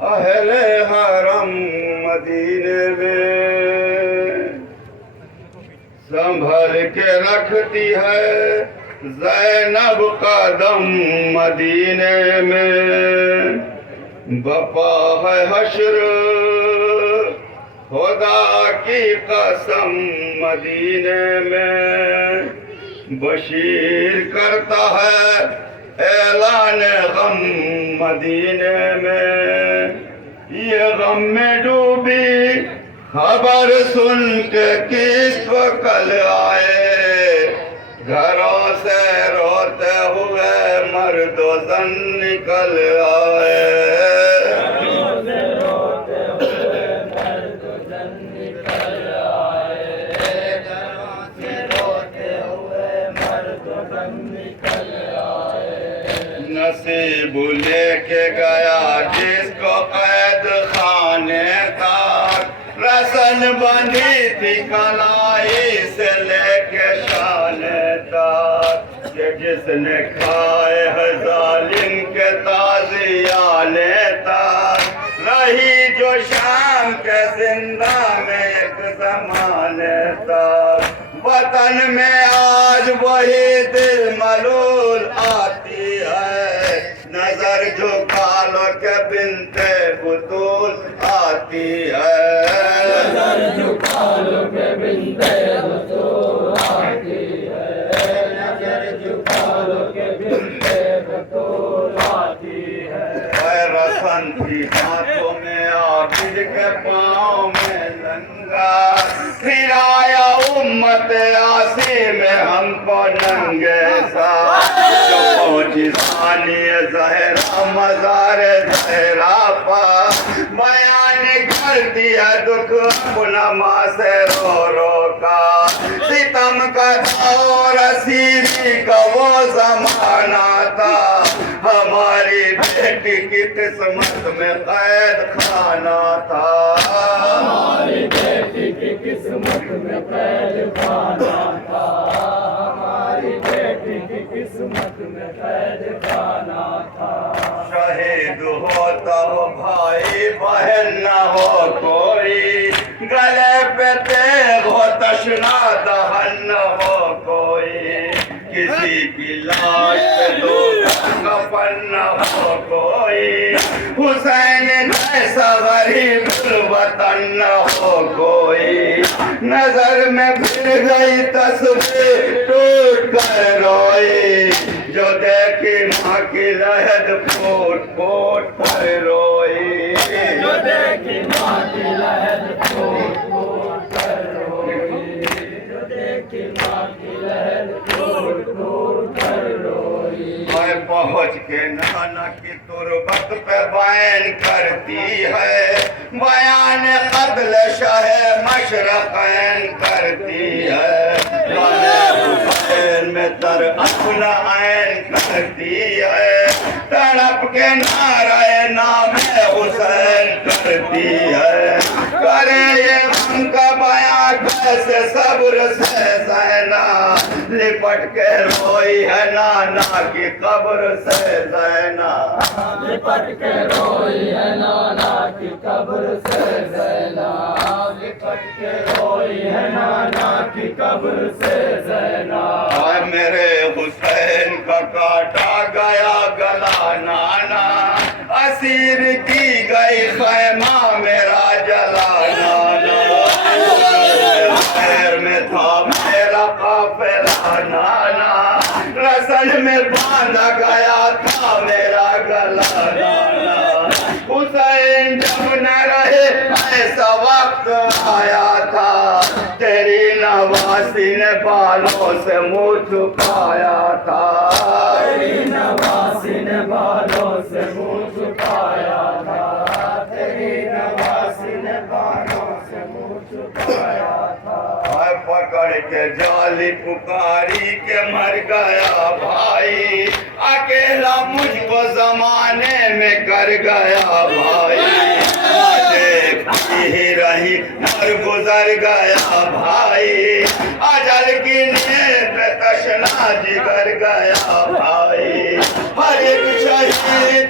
اہل حرم مدینے میں سنبھل کے رکھتی ہے زینب قدم مدینے میں بپا ہے حشر خدا کی قسم مدینے میں بشیر کرتا ہے اعلان غم مدینے میں یہ غم میں ڈوبی خبر سن کے کس کو کل آئے گھروں سے روتے ہوئے مرد و زن نکل آئے نصیب لے کے گیا جس کو قید خانے تک رسن بندھی تھی کلائی سے لے کے شانے تک کہ جس نے کھائے ہے ظالم کے تازیانے تک رہی جو شام کے زندہ میں ایک زمانے تک وطن میں آج وہی دل ملول آتی ہے نظر جھکا لو کہ بنتے بطول آتی ہے نظر جھکا لو کہ بنتے بطول آتی ہے نظر جھکا لو کہ بنتے بطول آتی ہے رسن تھی ہاتھوں میں عابد کے پاؤں میں لنگا پھر آیا امت آسی میں ہم کو ننگے سا جو پہنچی ثانی زہرا مزار زہرا پا بیان کرتی ہے دکھ اپنا سے رو رو کا ستم کا دور اسیری کا وہ زمانہ تھا ہماری بیٹی کی قسمت میں قید خانہ تھا ہماری بیٹی کی قسمت میں قید خانہ تھا ہماری بیٹی کی قسمت میں قید خانہ تھا شہید ہوتا ہو بھائی بہن نہ ہو کوئی گلے پہ تیغ ہو تشنا دہن نہ ہو کوئی کسی کی لاش پہ دو کفن نہ ہو کوئی حسین جیسا غریب الوطن نہ ہو کوئی نظر میں پھر گئی تصویر ٹوٹ کر روئی جو دیکھی ماں کی لہد پھوٹ پھوٹ کر روئی جو دیکھی ماں کی لہد پھوٹ پھوٹ کر روئی جو دیکھی ماں کی لہد پھوٹ پھوٹ کر روئی میں پہنچ کے نانا کی تربت پہ بیان کرتی ہے بیان قتل شاہ مشرقین کرتی ہے حسین میں تر اپنا عین کرتی ہے تڑپ کے نعرہ نام حسین کرتی ہے کرے یہ غم کا بیان کیسے صبر سے زینا لپٹ کے روئی ہے نانا کی قبر سے زینا لپٹ کے روئی ہے نانا کی قبر سے زینا لپٹ کے روئی ہے نانا کی قبر سے زینا میرے حسین کا کاٹا گیا گلا نانا اسیر کی گئی خیمہ میرا جلا نانا خیر میں تھا میرا قافلہ نانا رسن میں باندھا گیا تھا میرا گلا نانا حسین جب نہ رہے ایسا وقت آیا تھا تیری نواسی نے بالوں سے منہ چھپایا تھا تیری نواسی نے بالوں سے منہ چھپایا تھا تیری نواسی نے بالوں سے منہ چھپایا تھا پکڑ کے جالی پکاری کے مر گیا بھائی اکیلا مجھ کو زمانے میں کر گیا بھائی دیکھتی ہی رہی مر گزر گیا بھائی اجل کی نیند پہ تشنا جگر گیا بھائی ہر ایک شہید